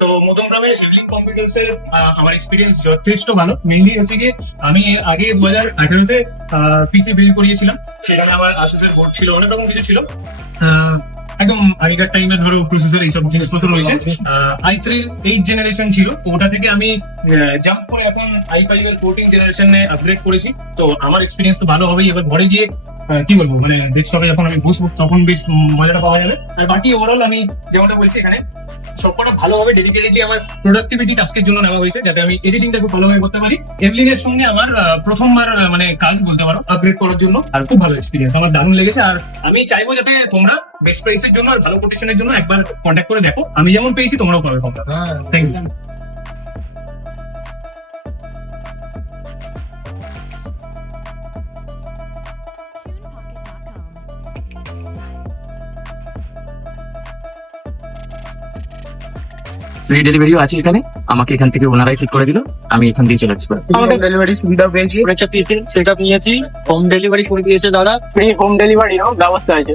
তো মধ্যমগ্রামে Evelyn computers এর আমার এক্সপিরিয়েন্স যথেষ্ট ভালো। মেইনলি হচ্ছে কি আমি আগে 2018-তে পিসি বিল্ড করিয়েছিলাম। সেখানে আমার আসুসের বোর্ড ছিল, অনেক রকম কিছু ছিল। একদম আগেকার টাইমে ধরো প্রসেসর এইসব জিনিসপত্র রয়েছে। i3 8 জেনারেশন ছিল, তো ওটা থেকে আমি জাম্প করে এখন i5 এর 14 জেনারেশনে আপগ্রেড করেছি। তো আমার এক্সপিরিয়েন্স তো ভালো হবেই। এবার ঘরে গিয়ে কি বলবো, মানে ডেস্কটপে যখন আমি বসবো তখন বেশ মজাটা পাওয়া যাবে। আর বাকি ওভারঅল আমি যেমনটা বলছি, এখানে সবকটা ভালোভাবে ডেডিকেটেডলি আমার প্রোডাক্টিভিটি টাস্কের জন্য নেওয়া হয়েছে, যাতে আমি এডিটিংটা খুব ভালোভাবে করতে পারি। এভলিনের সঙ্গে আমার প্রথমবার মানে কাজ বলতে পারো আপগ্রেড করার জন্য, আর খুব ভালো এক্সপিরিয়েন্স, আমার দারুণ লেগেছে। আর আমি চাইবো যাতে তোমরা বেস্ট প্রাইসের জন্য আর ভালো কোটেশনের জন্য একবার কন্ট্যাক্ট করে দেখো। আমি যেমন পেয়েছি তোমরাও পাবে। Thank you. ফ্রি ডেলিভারিও আছে এখানে, আমাকে এখান থেকে ওনারাই ঠিক করে দিল, আমি এখান দিয়ে চলে আসতে পারি। আমাদের ডেলিভারি সুবিধা পেয়েছি, একটা পিসি সেটআপ নিয়েছি, হোম ডেলিভারি করে দিয়েছে দাদা, ফ্রি হোম ডেলিভারিরও ব্যবস্থা আছে।